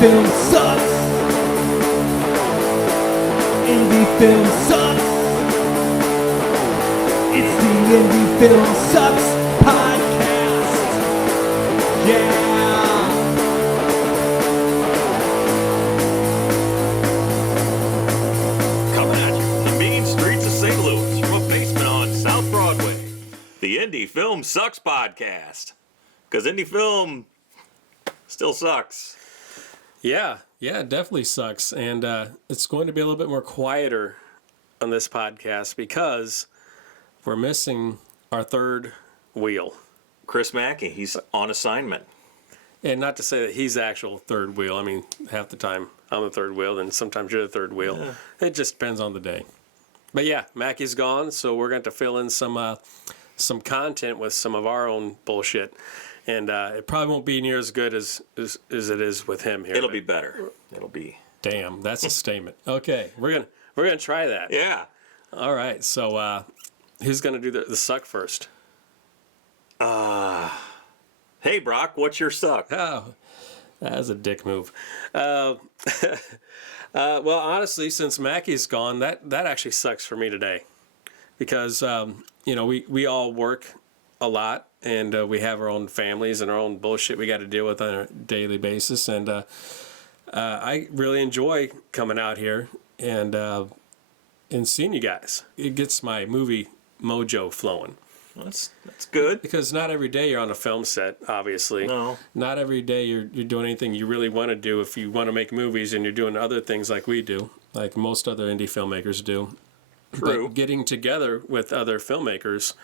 film sucks. Indie film sucks. It's the Indie Film Sucks podcast. Yeah. Coming at you from the mean streets of St. Louis, from a basement on South Broadway, the Indie Film Sucks podcast. Because indie film still sucks. Yeah, it definitely sucks. And it's going to be a little bit more quieter on this podcast because we're missing our third wheel. Chris Macke, he's on assignment. And not to say that he's the actual third wheel. I mean, half the time I'm the third wheel, and sometimes you're the third wheel. Yeah. It just depends on the day. But yeah, Mackie's gone, so we're going to fill in some content with some of our own bullshit. And it probably won't be near as good as it is with him here. It'll be better. It'll be. Damn, that's a statement. Okay, we're gonna try that. Yeah. All right. So who's gonna do the suck first? Hey Brock, what's your suck? Oh, that's a dick move. Well, honestly, since Mackie's gone, that actually sucks for me today, because we all work a lot. And we have our own families and our own bullshit we got to deal with on a daily basis. And I really enjoy coming out here and seeing you guys. It gets my movie mojo flowing. That's good. Because not every day you're on a film set, obviously. No. Not every day you're doing anything you really want to do if you want to make movies and you're doing other things like we do, like most other indie filmmakers do. True. But getting together with other filmmakers,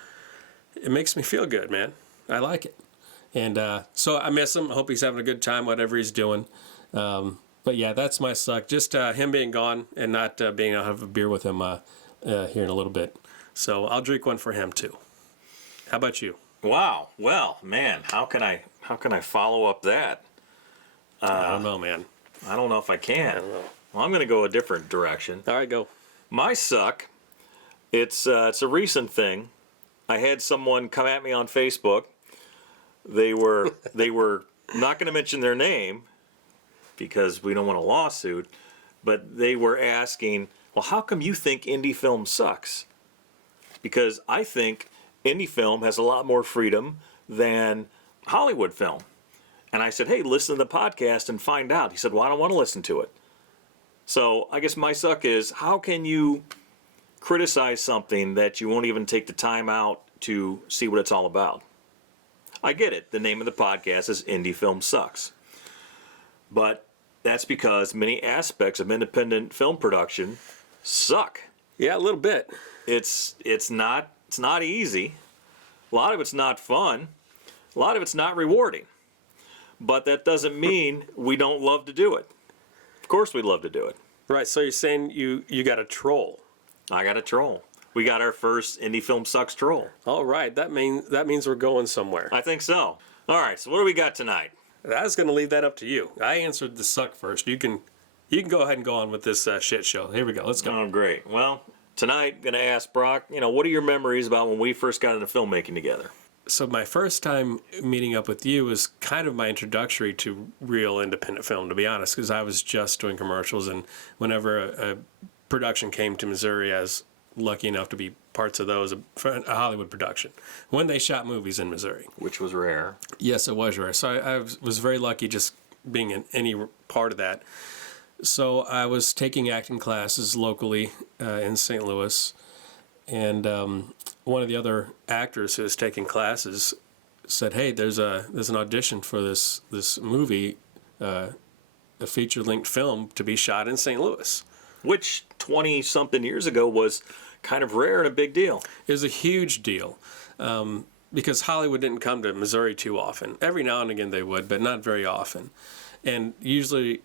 it makes me feel good, man. I like it. And so I miss him. I hope he's having a good time, whatever he's doing. But yeah, that's my suck. Just him being gone and not being able to have a beer with him here in a little bit. So I'll drink one for him too. How about you? Wow. Well, man, how can I follow up that? I don't know, man. I don't know if I can. I don't know. Well, I'm going to go a different direction. All right, go. My suck, it's a recent thing. I had someone come at me on Facebook. They were not going to mention their name because we don't want a lawsuit, but they were asking, well, how come you think indie film sucks? Because I think indie film has a lot more freedom than Hollywood film. And I said, hey, listen to the podcast and find out. He said, well, I don't want to listen to it. So I guess my suck is, how can you criticize something that you won't even take the time out to see what it's all about? I get it. The name of the podcast is Indie Film Sucks. But that's because many aspects of independent film production suck. Yeah, a little bit. It's not easy. A lot of it's not fun. A lot of it's not rewarding. But that doesn't mean we don't love to do it. Of course we love to do it. Right, so you're saying you got a troll. I got a troll. We got our first Indie Film Sucks troll. All right, that means we're going somewhere. I think so. All right, so what do we got tonight? I was going to leave that up to you. I answered the suck first. You can go ahead and go on with this shit show. Here we go. Let's go. Oh, great. Well, tonight, going to ask Brock, what are your memories about when we first got into filmmaking together? So my first time meeting up with you was kind of my introductory to real independent film, to be honest, because I was just doing commercials, and whenever a production came to Missouri, I was lucky enough to be parts of those, a Hollywood production, when they shot movies in Missouri. Which was rare. Yes, it was rare. So I was very lucky just being in any part of that. So I was taking acting classes locally in St. Louis, and one of the other actors who was taking classes said, "Hey, there's an audition for this movie, a feature-length film to be shot in St. Louis." Which 20-something years ago was kind of rare and a big deal. It was a huge deal because Hollywood didn't come to Missouri too often. Every now and again they would, but not very often. And usually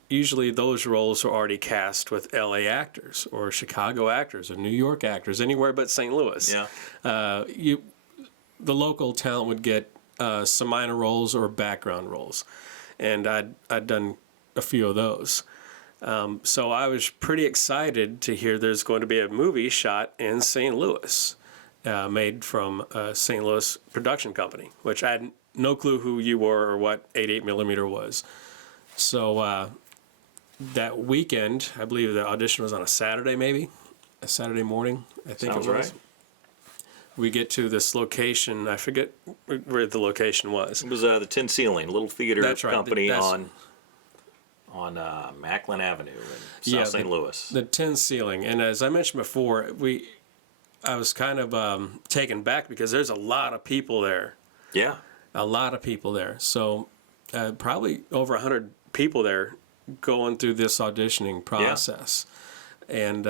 those roles are already cast with L.A. actors or Chicago actors or New York actors, anywhere but St. Louis. Yeah. The local talent would get some minor roles or background roles, and I'd done a few of those. So I was pretty excited to hear there's going to be a movie shot in St. Louis, made from a St. Louis production company, which I had no clue who you were or what 88mm was. So that weekend, I believe the audition was on a Saturday, maybe a Saturday morning. I think Sounds it was. right. We get to this location. I forget where the location was. It was the Tin Ceiling, little theater That's right. company That's- on Macklin Avenue in Yeah, South St. Louis. The Tin Ceiling, and as I mentioned before, I was kind of taken back because there's a lot of people there. Yeah. A lot of people there. So probably over 100 people there going through this auditioning process. And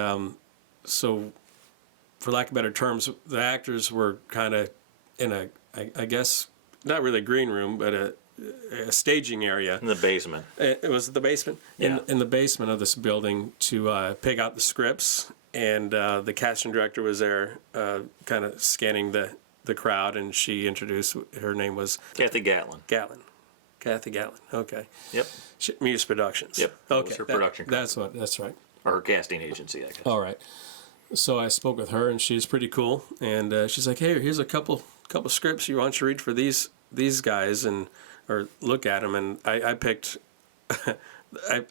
so, for lack of better terms, the actors were kind of in I guess, not really a green room, but a staging area. In the basement. It was the basement? Yeah. In the basement of this building to pick out the scripts. And the casting director was there kind of scanning the crowd, and she introduced, her name was Kathy Gatlin. Kathy Gatlin. Okay. Yep. Muse Productions. Yep. That Okay. was her production company. That's right. Or her casting agency, I guess. All right. So I spoke with her, and she's pretty cool. And she's like, "Hey, here's a couple scripts. You want to read for these guys or look at them?" And I picked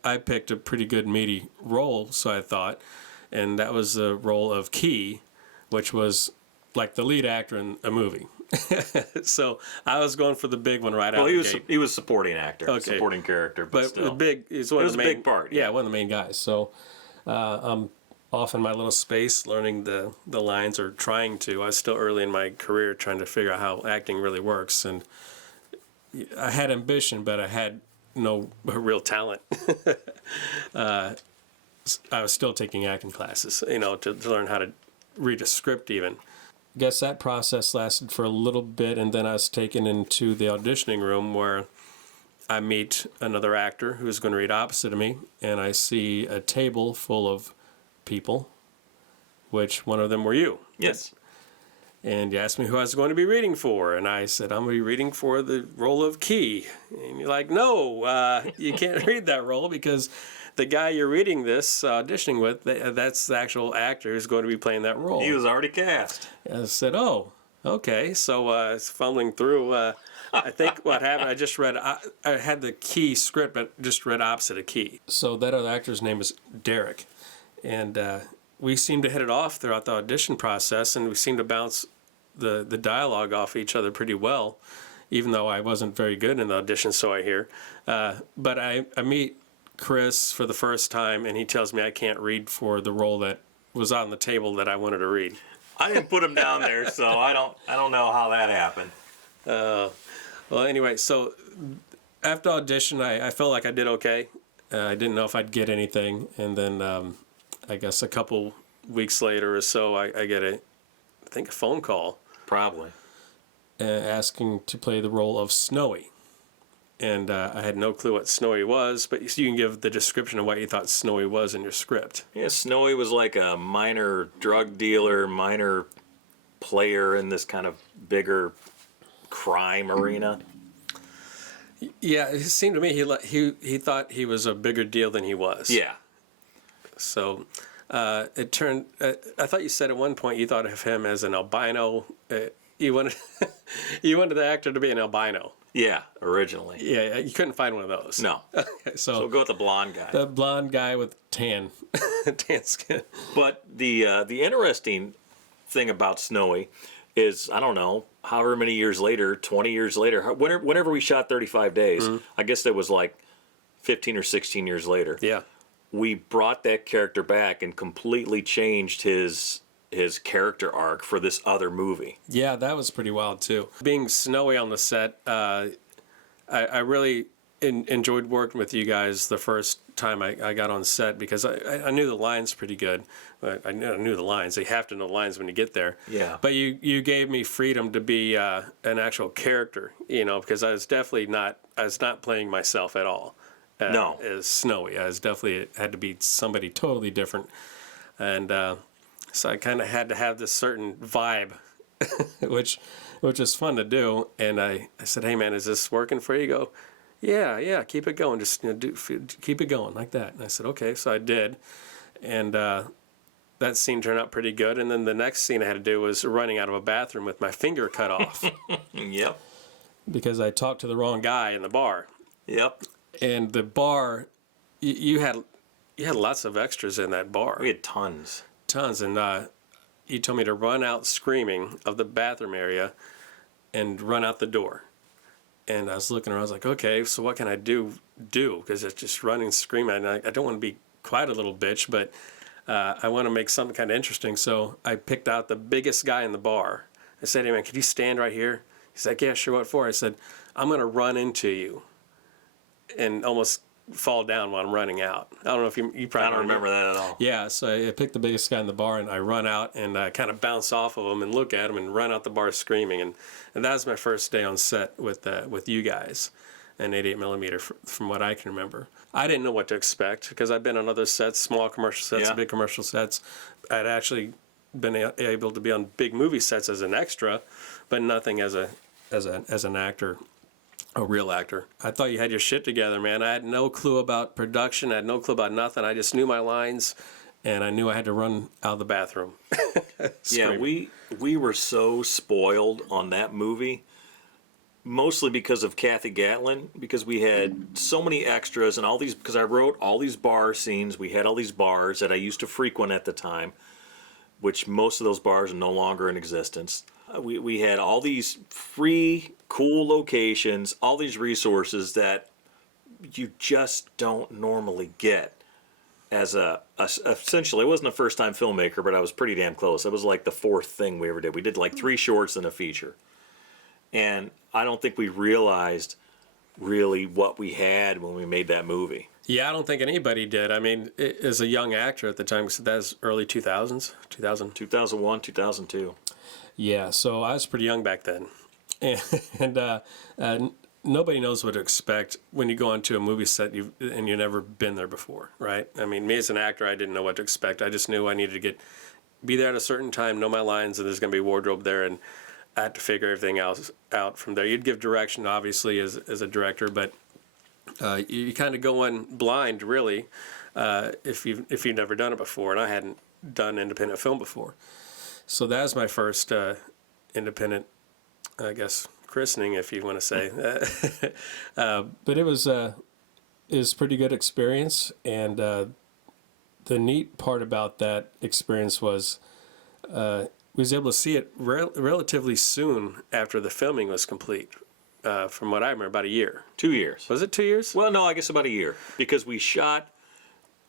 I picked a pretty good meaty role, so I thought, and that was the role of Key, which was like the lead actor in a movie. So I was going for the big one right out of the gate. He was supporting actor, Okay. supporting character, but But still. the big is one It of was the a main, big part, Yeah, yeah. one of the main guys. So I'm off in my little space learning the lines, or trying to. I was still early in my career trying to figure out how acting really works, and I had ambition, but I had no real talent. I was still taking acting classes, to learn how to read a script even. I guess that process lasted for a little bit, and then I was taken into the auditioning room where I meet another actor who's going to read opposite of me, and I see a table full of people, which one of them were you. Yes. And you asked me who I was going to be reading for, and I said, I'm going to be reading for the role of Key. And you're like, no, you can't read that role because the guy you're reading this auditioning with, that's the actual actor who's going to be playing that role. He was already cast. I said, oh, okay. So I was fumbling through. I think what happened, I just read, I had the Key script, but just read opposite of Key. So that other actor's name is Derek. And we seemed to hit it off throughout the audition process, and we seemed to bounce the dialogue off each other pretty well, even though I wasn't very good in the audition, so I hear. But I meet Chris for the first time, and he tells me I can't read for the role that was on the table that I wanted to read. I didn't put him down there, so I don't know how that happened. Well, anyway, so after audition, I felt like I did okay. I didn't know if I'd get anything, and then I guess a couple weeks later or so, I get a phone call. Probably. Asking to play the role of Snowy. And I had no clue what Snowy was, but you can give the description of what you thought Snowy was in your script. Yeah, Snowy was like a minor drug dealer, minor player in this kind of bigger crime arena. Yeah, it seemed to me he thought he was a bigger deal than he was. Yeah. So it turned. I thought you said at one point you thought of him as an albino. You wanted the actor to be an albino. Yeah, originally. Yeah, you couldn't find one of those. No. Okay, So we'll go with the blonde guy. the blonde guy with tan skin. But the interesting thing about Snowy is, I don't know, however many years later, 20 years later, whenever we shot 35 Days, I guess that was like 15 or 16 years later. Yeah. We brought that character back and completely changed his character arc for this other movie. Yeah, that was pretty wild too. Being Snowy on the set, I really enjoyed working with you guys the first time I got on set because I knew the lines pretty good. I knew the lines. You have to know the lines when you get there. Yeah. But you gave me freedom to be an actual character, because I was not playing myself at all. No. As Snowy. I was definitely had to be somebody totally different. And so I kind of had to have this certain vibe, which is fun to do. And I said, hey, man, is this working for you? You go, yeah, keep it going. Just keep it going like that. And I said, okay. So I did. And that scene turned out pretty good. And then the next scene I had to do was running out of a bathroom with my finger cut off. Yep. Because I talked to the wrong guy in the bar. Yep. And the bar you had lots of extras in that bar. We had tons. Tons, and you told me to run out screaming of the bathroom area and run out the door. And I was looking around, I was like, okay, so what can I do? Because it's just running, screaming, and I don't want to be quite a little bitch, but I want to make something kind of interesting. So I picked out the biggest guy in the bar. I said, hey man, could you stand right here? He's like, yeah, sure, what for? I said, I'm going to run into you and almost fall down while I'm running out. I don't know if you probably I don't remember that at all. Yeah, so I picked the biggest guy in the bar and I run out and I kind of bounce off of him and look at him and run out the bar screaming. And that was my first day on set with you guys and 88 millimeter from what I can remember. I didn't know what to expect because I've been on other sets, small commercial sets, big commercial sets. I'd actually been able to be on big movie sets as an extra, but nothing as an actor. A real actor. I thought you had your shit together, man. I had no clue about production. I had no clue about nothing. I just knew my lines, and I knew I had to run out of the bathroom. Yeah, we were so spoiled on that movie, mostly because of Kathy Gatlin, because we had so many extras and all these, because I wrote all these bar scenes. We had all these bars that I used to frequent at the time, which most of those bars are no longer in existence. We had all these free, cool locations, all these resources that you just don't normally get as essentially, I wasn't a first-time filmmaker, but I was pretty damn close. It was like the fourth thing we ever did. We did like 3 shorts and a feature. And I don't think we realized really what we had when we made that movie. Yeah, I don't think anybody did. I mean, as a young actor at the time, because that was early 2000s, 2001, 2002. Yeah, so I was pretty young back then. And nobody knows what to expect when you go onto a movie set and you've never been there before, right? I mean, me as an actor, I didn't know what to expect. I just knew I needed to be there at a certain time, know my lines, and there's going to be wardrobe there, and I had to figure everything else out from there. You'd give direction, obviously, as a director, but you kind of go in blind, really, if you've never done it before, and I hadn't done independent film before. So that was my first independent, I guess, christening, if you want to say. But it was a pretty good experience, and the neat part about that experience was we was able to see it relatively soon after the filming was complete. From what I remember, about a year. 2 years. Was it 2 years? Well, no, I guess about a year, because we shot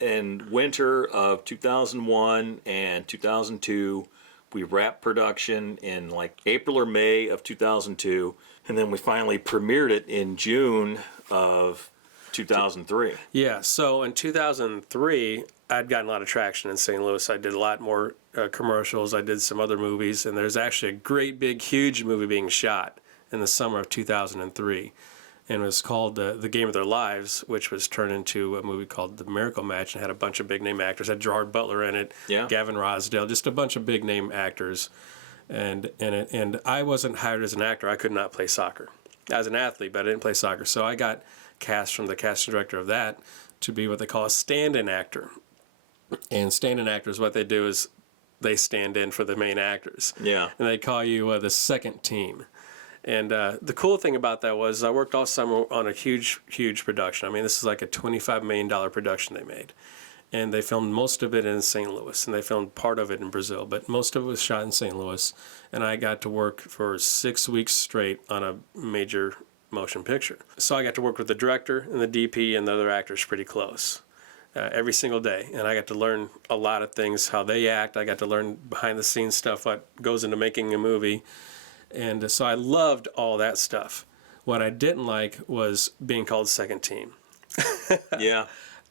in winter of 2001 and 2002. We wrapped production in like April or May of 2002, and then we finally premiered it in June of 2003. Yeah, so in 2003, I'd gotten a lot of traction in St. Louis. I did a lot more commercials. I did some other movies, and there's actually a great, big, huge movie being shot in the summer of 2003. And it was called The Game of Their Lives, which was turned into a movie called The Miracle Match, and had a bunch of big-name actors. Had Gerard Butler in it, Gavin Rossdale, just a bunch of big-name actors. And I wasn't hired as an actor. I could not play soccer. I was an athlete, but I didn't play soccer. So I got cast from the casting director of that to be what they call a stand-in actor. And stand-in actors, what they do is they stand in for the main actors. Yeah. And they call you the second team. And the cool thing about that was I worked all summer on a huge, huge production. I mean, this is like a $25 million production they made. And they filmed most of it in St. Louis, and they filmed part of it in Brazil, but most of it was shot in St. Louis. And I got to work for 6 weeks straight on a major motion picture. So I got to work with the director and the DP and the other actors pretty close every single day. And I got to learn a lot of things, how they act. I got to learn behind-the-scenes stuff, what goes into making a movie. And so I loved all that stuff. What I didn't like was being called second team. Yeah.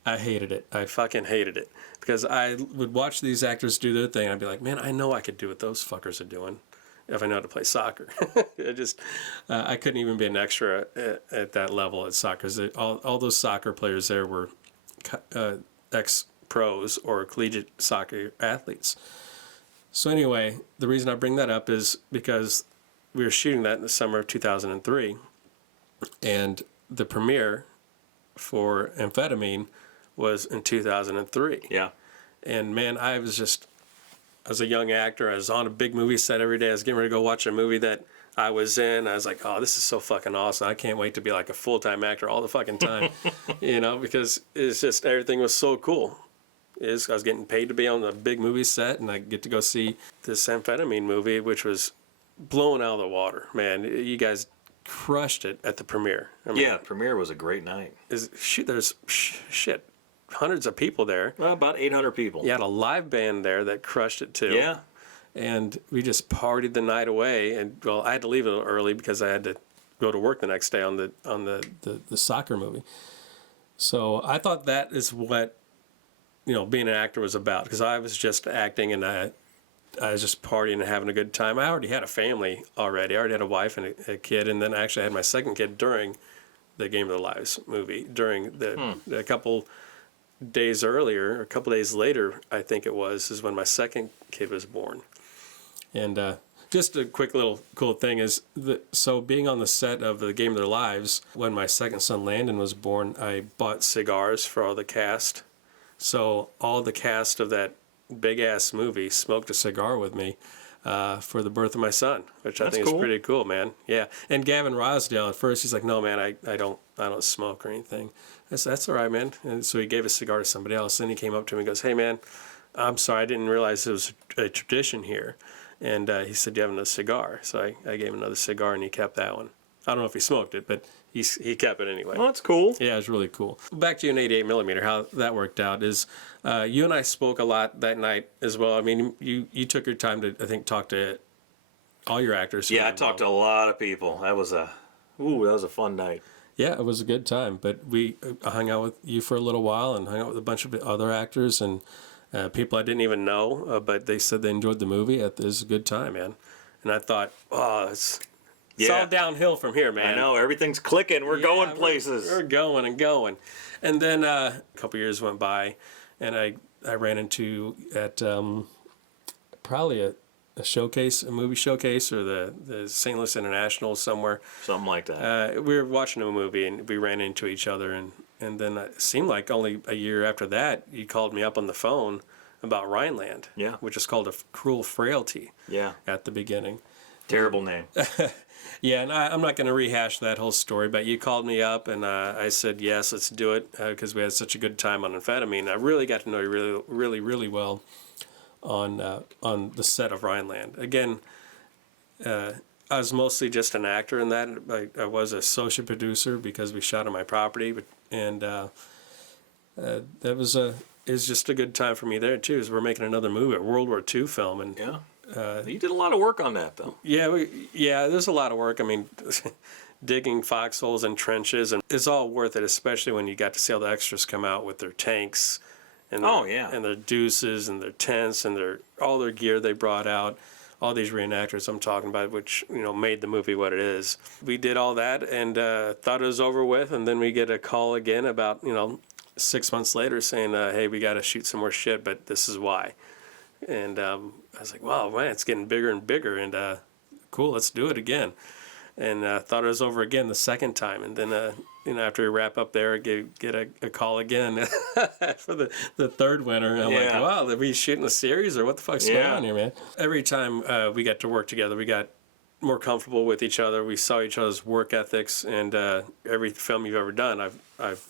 I hated it. I fucking hated it. Because I would watch these actors do their thing, and I'd be like, man, I know I could do what those fuckers are doing if I know how to play soccer. I couldn't even be an extra at that level at soccer. All those soccer players there were ex-pros or collegiate soccer athletes. So anyway, the reason I bring that up is because we were shooting that in the summer of 2003, and the premiere for Amphetamine was in 2003. Yeah. And man, as a young actor, I was on a big movie set every day. I was getting ready to go watch a movie that I was in. I was like, oh, this is so fucking awesome. I can't wait to be like a full-time actor all the fucking time, because it's just everything was so cool. I was getting paid to be on the big movie set, and I get to go see this amphetamine movie, which was blown out of the water. Man, you guys crushed it at the premiere. I mean, Yeah, premiere was a great night. There's hundreds of people there. Well, about 800 people. You had a live band there that crushed it too. Yeah. And we just partied the night away. And well, I had to leave a little early because I had to go to work the next day on the soccer movie. So I thought that is what being an actor was about, because I was just acting and I was just partying and having a good time. I already had a family already. I already had a wife and a kid, and then I actually had my second kid during the Game of Their Lives movie. During a couple days earlier, or a couple days later, I think it was, is when my second kid was born. And just a quick little cool thing is, so being on the set of the Game of Their Lives, when my second son Landon was born, I bought cigars for all the cast. So all the cast of that big-ass movie smoked a cigar with me for the birth of my son, which I think is pretty cool, man. Yeah. And Gavin Rosdale, at first, he's like, no, man, I don't smoke or anything. I said, that's all right, man. And so he gave a cigar to somebody else. Then he came up to me and goes, hey, man, I'm sorry, I didn't realize it was a tradition here. And he said, do you have another cigar? So I gave him another cigar, and he kept that one. I don't know if he smoked it, but he kept it anyway. Well, that's cool. Yeah, it was really cool. Back to you in 88mm, how that worked out is you and I spoke a lot that night as well. I mean, you took your time to, I think, talk to all your actors. Yeah, I talked to a lot of people. That was a fun night. Yeah, it was a good time. But we hung out with you for a little while and hung out with a bunch of other actors and people I didn't even know, but they said they enjoyed the movie. It was a good time, man. And I thought, oh, it's all downhill from here, man. I know, everything's clicking. We're going places. We're going and going. And then a couple years went by, and I ran into at probably a movie showcase, or the St. Louis International somewhere. Something like that. We were watching a movie, and we ran into each other, and then it seemed like only a year after that, you called me up on the phone about Rhineland, which is called A Cruel Frailty. Yeah. At the beginning. Terrible name. Yeah, and I'm not going to rehash that whole story, but you called me up, and I said, yes, let's do it, because we had such a good time on amphetamine. I really got to know you really, really, really well on the set of Rhineland. Again, I was mostly just an actor in that. I was an associate producer because we shot on my property, and that was just a good time for me there, too, as we're making another movie, a World War II film. And yeah. You did a lot of work on that, though. Yeah, there's a lot of work. I mean, digging foxholes and trenches, and it's all worth it, especially when you got to see all the extras come out with their tanks, and and their deuces and their tents and all their gear they brought out. All these reenactors I'm talking about, which made the movie what it is. We did all that and thought it was over with, and then we get a call again about 6 months later saying, "Hey, we got to shoot some more shit, but this is why." And I was like, wow, man, it's getting bigger and bigger, and cool, let's do it again. And thought it was over again the second time. And then, after we wrap up there, get a call again for the third winter. And I'm like, wow, are we shooting a series, or what the fuck's going on here, man? Every time we got to work together, we got more comfortable with each other. We saw each other's work ethics, and every film you've ever done,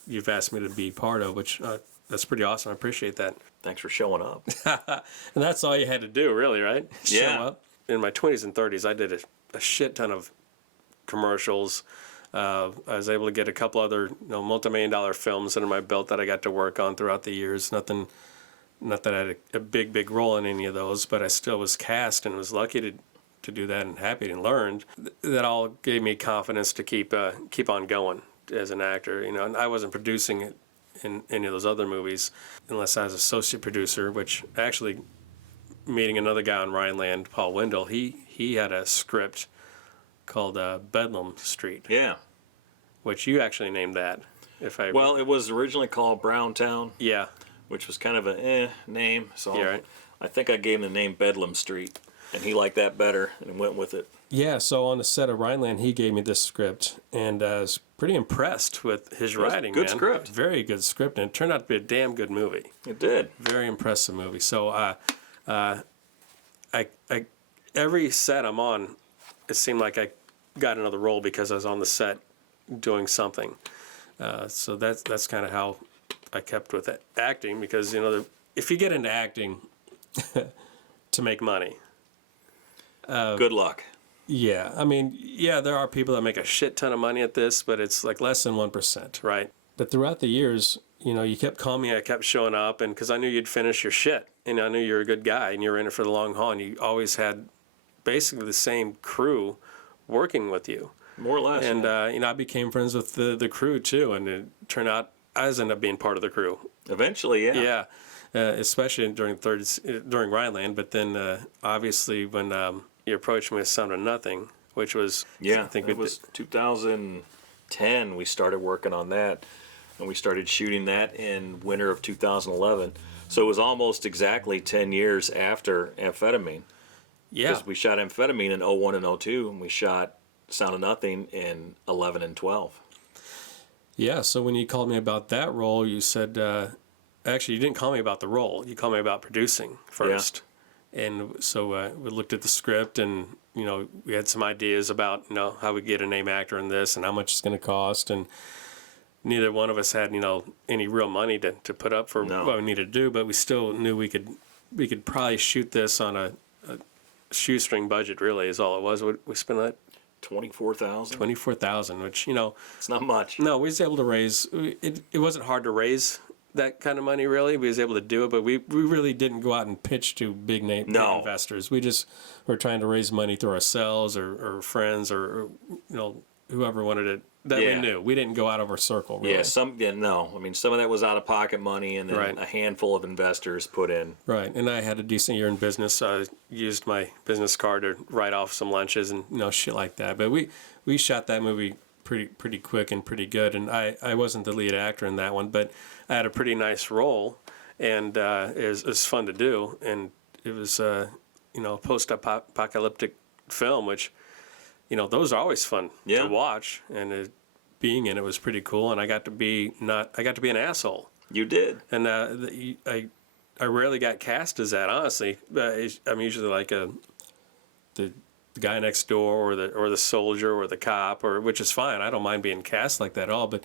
you've asked me to be part of, which that's pretty awesome. I appreciate that. Thanks for showing up. And that's all you had to do, really, right? Yeah. Show up. In my 20s and 30s, I did a shit ton of commercials. I was able to get a couple other multi-million-dollar films under my belt that I got to work on throughout the years. Not that I had a big role in any of those, but I still was cast and was lucky to do that, and happy and learned. That all gave me confidence to keep on going as an actor. And I wasn't producing it in any of those other movies unless I was associate producer, which actually, meeting another guy on Rhineland, Paul Wendell, he had a script called Bedlam Street. Yeah. Which you actually named that. Well, it was originally called Browntown. Yeah. Which was kind of a name. So yeah, right. I think I gave him the name Bedlam Street, and he liked that better and went with it. Yeah, so on the set of Rhineland, he gave me this script, and I was pretty impressed with his writing, good man. Script. Very good script, and it turned out to be a damn good movie. It did. Very impressive movie. So I every set I'm on, it seemed like I got another role because I was on the set doing something. So that's kind of how I kept with it. Acting, because if you get into acting to make money, Good luck. yeah, I mean, yeah, there are people that make a shit ton of money at this, but it's like less than 1%, right? But throughout the years, you kept calling me, I kept showing up, and because I knew you'd finish your shit, and I knew you were a good guy, and you were in it for the long haul, and you always had basically the same crew working with you. More or less. And yeah. I became friends with the crew too, and it turned out I ended up being part of the crew. Eventually, yeah. Yeah, especially during Rhineland. But then obviously when you approached me with Sound of Nothing, which was Yeah, I think it was 2010. We started working on that, and we started shooting that in winter of 2011. So it was almost exactly 10 years after Amphetamine. yeah, Because we shot Amphetamine in 01 and 02, and we shot Sound of Nothing in 11 and 12. yeah. So when you called me about that role, you said actually you didn't call me about the role. You called me about producing first. And so we looked at the script, and we had some ideas about how we get a name actor in this and how much it's going to cost, and neither one of us had any real money to put up for No. what we needed to do, but we still knew we could probably shoot this on a shoestring budget. Really, is all it was. We spent that 24,000. 24,000, which It's not much. no, we was able to raise. It wasn't hard to raise that kind of money. Really, we was able to do it, but we really didn't go out and pitch to big name No. investors. We just were trying to raise money through ourselves or friends or whoever wanted it that Yeah. we knew. We didn't go out of our circle. Really. No. I mean, some of that was out of pocket money, and then Right. a handful of investors put in. Right, and I had a decent year in business. I used my business card to write off some lunches and shit like that. But we shot that movie pretty quick and pretty good. And I wasn't the lead actor in that one, but I had a pretty nice role, and it was fun to do. And it was a post-apocalyptic film, which those are always fun Yeah. to watch. And being in it was pretty cool. And I got to be an asshole. You did. And I rarely got cast as that, honestly. I'm usually like the guy next door, or the soldier, or the cop, which is fine. I don't mind being cast like that at all. But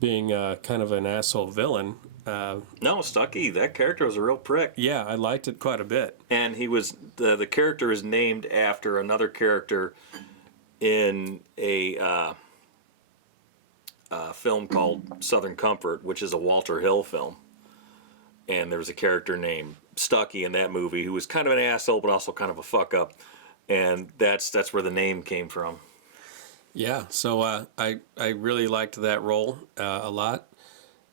being kind of an asshole villain, No, Stucky, that character was a real prick. yeah, I liked it quite a bit. And he was the character is named after another character in a film called Southern Comfort, which is a Walter Hill film. And there was a character named Stucky in that movie who was kind of an asshole, but also kind of a fuck up. And that's where the name came from. Yeah, so I really liked that role a lot,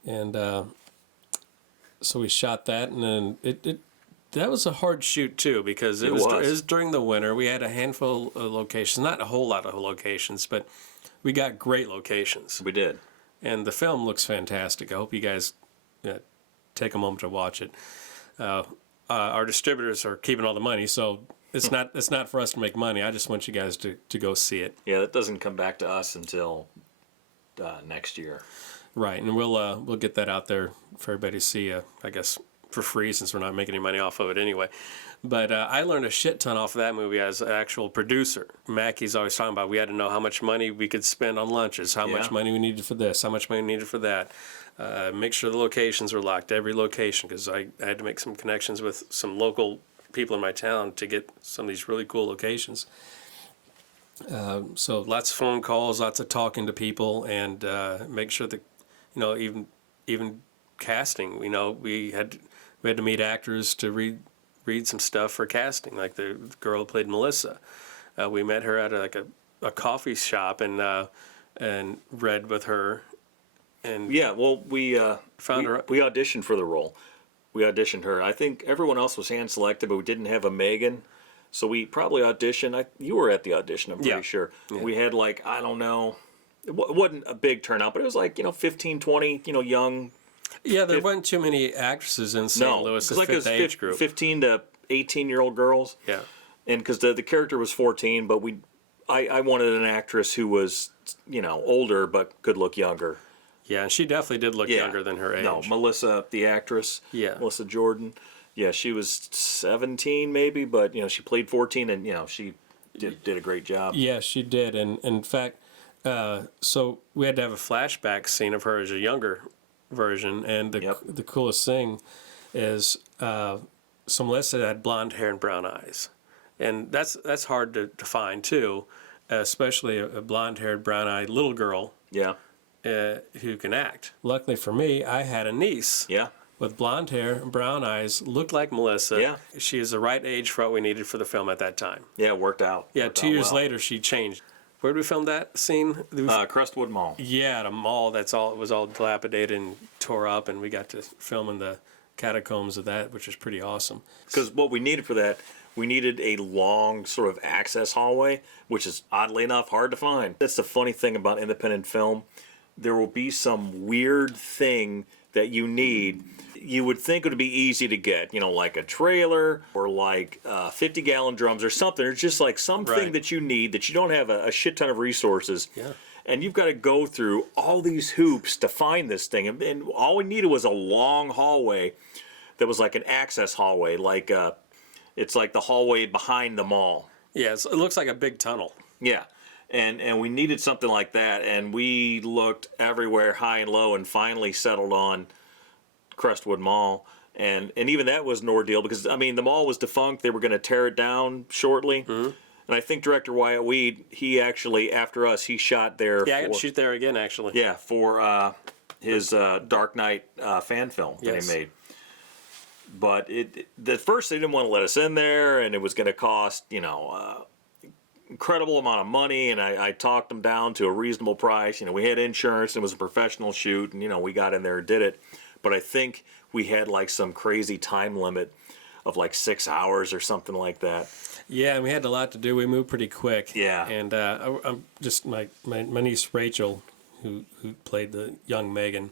and so we shot that, and then that was a hard shoot too, because it was during the winter. We had a handful of locations, not a whole lot of locations, but we got great locations, We did. and the film looks fantastic. I hope you guys take a moment to watch it. Our distributors are keeping all the money, so it's not for us to make money. I just want you guys to go see it. Yeah, that doesn't come back to us until next year. Right, and we'll get that out there for everybody to see. I guess for free, since we're not making any money off of it anyway. But I learned a shit ton off of that movie as an actual producer. Mackey's always talking about we had to know how much money we could spend on lunches, how much money we needed for this, how much money we needed for that. Make sure the locations were locked, every location, because I had to make some connections with some local people in my town to get some of these really cool locations. So lots of phone calls, lots of talking to people, and make sure that even casting. We had to meet actors to read some stuff for casting, like the girl who played Melissa. We met her at a coffee shop and read with her. And Yeah, well, we Found her. We auditioned for the role. We auditioned her. I think everyone else was hand selected, but we didn't have a Megan. So we probably auditioned. You were at the audition, I'm pretty sure. Yeah. We had I don't know, it wasn't a big turnout, but it was 15, 20, young. yeah, there weren't too many actresses in St. Louis. It was It fit the age group. 15 to 18-year-old girls. Yeah. And because the character was 14, but I wanted an actress who was, older but could look younger. Yeah, and she definitely did look Yeah. younger than her age. No, Melissa, the actress. Yeah. Melissa Jordan. Yeah, she was 17 maybe, but she played 14, and she did a great job. Yeah, she did, and in fact, so we had to have a flashback scene of her as a younger version, and the coolest thing is, so Melissa had blonde hair and brown eyes, and that's hard to find too, especially a blonde-haired, brown-eyed little girl. Yeah. Who can act. Luckily for me, I had a niece. Yeah. With blonde hair and brown eyes, looked like Melissa. Yeah. She is the right age for what we needed for the film at that time. Yeah, it worked out. Yeah, Worked 2 out years well. later, she changed. Where did we film that scene? Crestwood Mall. Yeah, at a mall it was all dilapidated and tore up, and we got to film in the catacombs of that, which was pretty awesome. Because what we needed for that, we needed a long sort of access hallway, which is oddly enough hard to find. That's the funny thing about independent film. There will be some weird thing that you need. You would think it would be easy to get, like a trailer or like 50-gallon drums or something. It's just like something Right. that you need that you don't have a shit ton of resources. Yeah. And you've got to go through all these hoops to find this thing. And all we needed was a long hallway that was like an access hallway. It's like the hallway behind the mall. Yeah, it looks like a big tunnel. Yeah. And we needed something like that, and we looked everywhere, high and low, and finally settled on Crestwood Mall. And even that was an ordeal because, the mall was defunct. They were going to tear it down shortly. Mm-hmm. And I think director Wyatt Weed, he actually, after us, he shot there. Yeah, I got to shoot there again, actually. Yeah, for his Dark Knight fan film Yes. that he made. But at first they didn't want to let us in there, and it was going to cost, incredible amount of money, and I talked them down to a reasonable price. We had insurance, and it was a professional shoot, and we got in there and did it. But I think we had like some crazy time limit of like 6 hours or something like that. Yeah, and we had a lot to do. We moved pretty quick. Yeah. And I'm just my niece Rachel, who played the young Megan.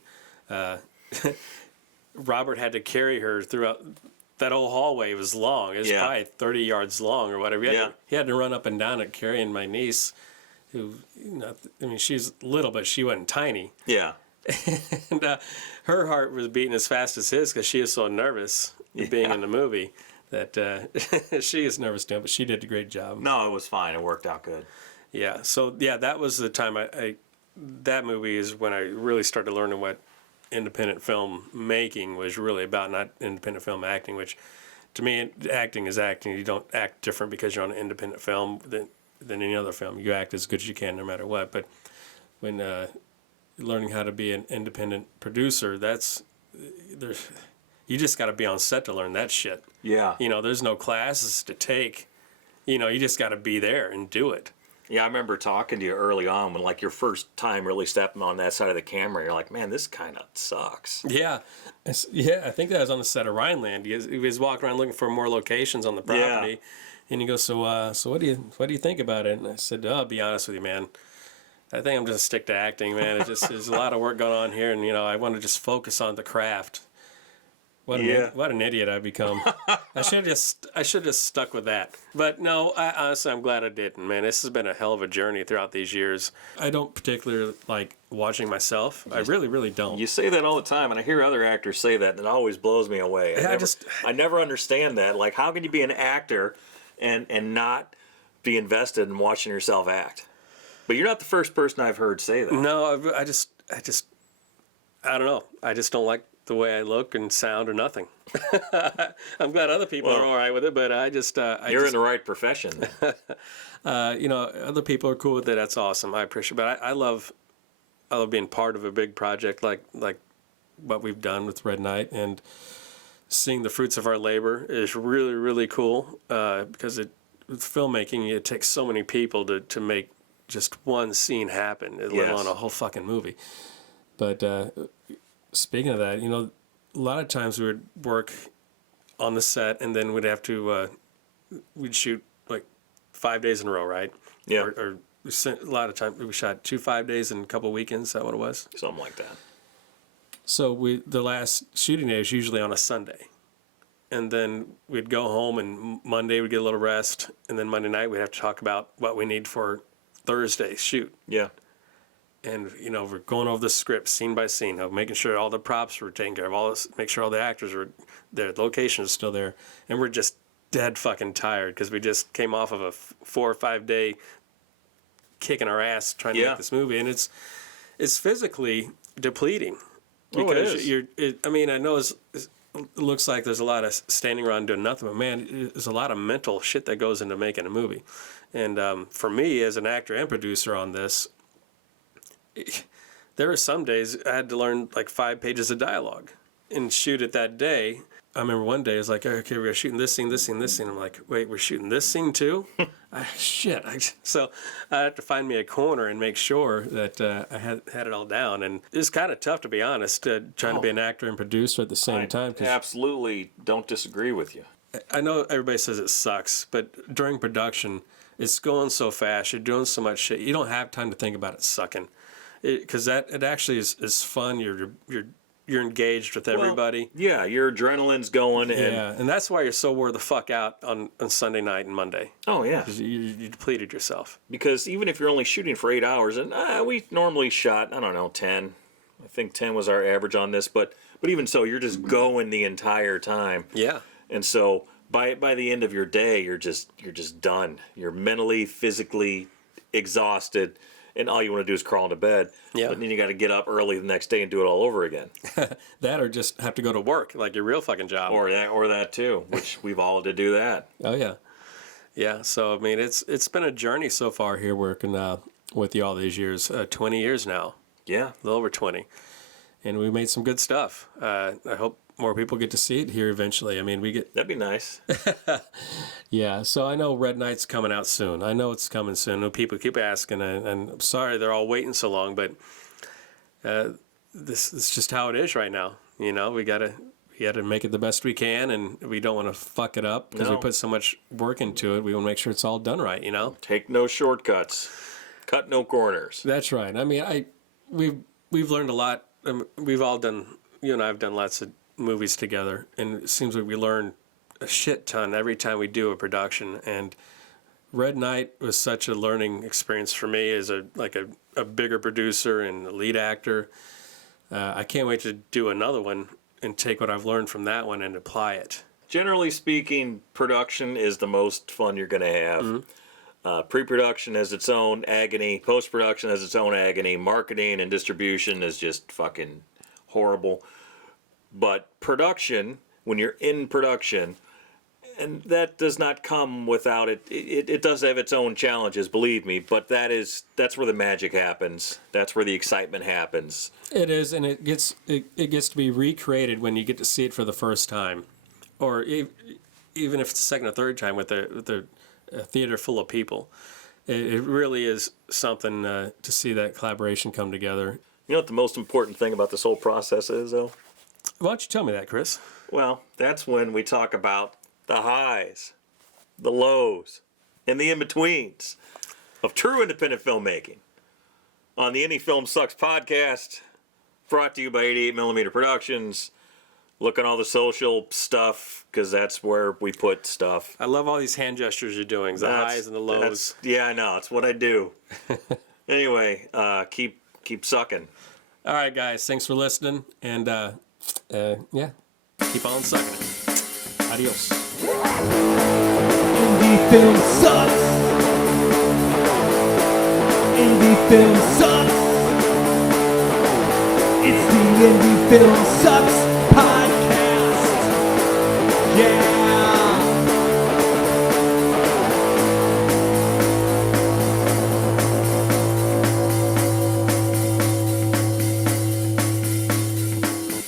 Robert had to carry her throughout. That whole hallway was long. It was probably 30 yards long or whatever. He had to run up and down it carrying my niece, who, she's little, but she wasn't tiny. Yeah. And her heart was beating as fast as his because she is so nervous being in the movie that she is nervous too, but she did a great job. No, it was fine. It worked out good. Yeah. So, that was the time that movie is when I really started learning what independent film making was really about, not independent film acting, which to me, acting is acting. You don't act different because you're on an independent film than any other film. You act as good as you can no matter what. But when learning how to be an independent producer, you just got to be on set to learn that shit. Yeah. There's no classes to take. You just got to be there and do it. Yeah, I remember talking to you early on when, like, your first time really stepping on that side of the camera. You're like, man, this kind of sucks. Yeah. Yeah, I think that was on the set of Rhineland. He was walking around looking for more locations on the property. Yeah. And he goes, so what do you think about it? And I said, I'll be honest with you, man. I think I'm just stick to acting, man. There's a lot of work going on here, and, I want to just focus on the craft. What an idiot I've become. I should have just stuck with that. But no, honestly, I'm glad I didn't, man. This has been a hell of a journey throughout these years. I don't particularly like watching myself. I really, really don't. You say that all the time, and I hear other actors say that, and it always blows me away. I never understand that. Like, how can you be an actor and not be invested in watching yourself act? But you're not the first person I've heard say that. No, I don't know. I just don't like the way I look and sound or nothing. I'm glad other people are all right with it, but you're in the right profession. Other people are cool with it. That's awesome. I appreciate it. But I love being part of a big project like what we've done with Red Knight, and seeing the fruits of our labor is really, really cool, because with filmmaking, it takes so many people to make just one scene happen, let alone a whole fucking movie. But speaking of that, a lot of times we would work on the set, and then we'd shoot like 5 days in a row, right? Yeah. Or a lot of times we shot 5 days in a couple of weekends. Is that what it was? Something like that. So the last shooting day is usually on a Sunday, and then we'd go home, and Monday we'd get a little rest, and then Monday night we'd have to talk about what we need for Thursday's shoot. Yeah. And, we're going over the script scene by scene, making sure all the props were taken care of, make sure all the actors were there, the location is still there. And we're just dead fucking tired because we just came off of a 4 or 5 day kicking our ass trying to make this movie, and it's physically depleting because I mean, I know it looks like there's a lot of standing around doing nothing, but man, there's a lot of mental shit that goes into making a movie. And for me, as an actor and producer on this, there were some days I had to learn like 5 pages of dialogue and shoot it that day. I remember one day, it was like, okay, we're shooting this scene, this scene, this scene. I'm like, wait, we're shooting this scene too? So I had to find me a corner and make sure that I had it all down. And it's kind of tough, to be honest, trying to be an actor and producer at the same time. I absolutely don't disagree with you. I know everybody says it sucks, but during production, it's going so fast. You're doing so much shit. You don't have time to think about it sucking. Because it actually is fun. You're engaged with everybody. Well, yeah, your adrenaline's going. And that's why you're so wore the fuck out on Sunday night and Monday. Oh, yeah. Because you depleted yourself. Because even if you're only shooting for 8 hours, and we normally shot, 10. I think 10 was our average on this, but even so, you're just going the entire time. Yeah. And so by the end of your day, you're just done. You're mentally, physically exhausted. And all you want to do is crawl into bed. Yeah. But then you got to get up early the next day and do it all over again. That or just have to go to work, like your real fucking job. Or that too, which we've all had to do that. Oh, yeah. Yeah, so, I mean, it's been a journey so far here working with you all these years. 20 years now. Yeah. A little over 20. And we made some good stuff. I hope more people get to see it here eventually. I mean, That'd be nice. Yeah, so I know Red Knight's coming out soon. I know it's coming soon. People keep asking, and I'm sorry they're all waiting so long, but this is just how it is right now. You know, we gotta make it the best we can, and we don't want to fuck it up because we put so much work into it. We want to make sure it's all done right. You know, take no shortcuts, cut no corners. That's right. I mean, we've learned a lot. We've all done. You and I have done lots of movies together, and it seems like we learn a shit ton every time we do a production. And Red Knight was such a learning experience for me as a bigger producer and a lead actor. I can't wait to do another one and take what I've learned from that one and apply it. Generally speaking, production is the most fun you're going to have. Mm-hmm. Pre-production has its own agony. Post-production has its own agony. Marketing and distribution is just fucking horrible. But production, when you're in production, and that does not come without it. It does have its own challenges, believe me. But that's where the magic happens. That's where the excitement happens. It is, and it gets to be recreated when you get to see it for the first time, or even if it's the second or third time with a theater full of people. It really is something to see that collaboration come together. You know what the most important thing about this whole process is, though? Why don't you tell me that, Chris? Well, that's when we talk about the highs, the lows, and the in-betweens of true independent filmmaking. On the Indie Film Sucks podcast, brought to you by 88mm Productions. Look on all the social stuff, because that's where we put stuff. I love all these hand gestures you're doing, the highs and the lows. Yeah, I know. It's what I do. Anyway, keep sucking. All right, guys. Thanks for listening. And, keep on sucking it. Adios. Indie film sucks. Indie film sucks. It's the Indie Film Sucks podcast. Yeah.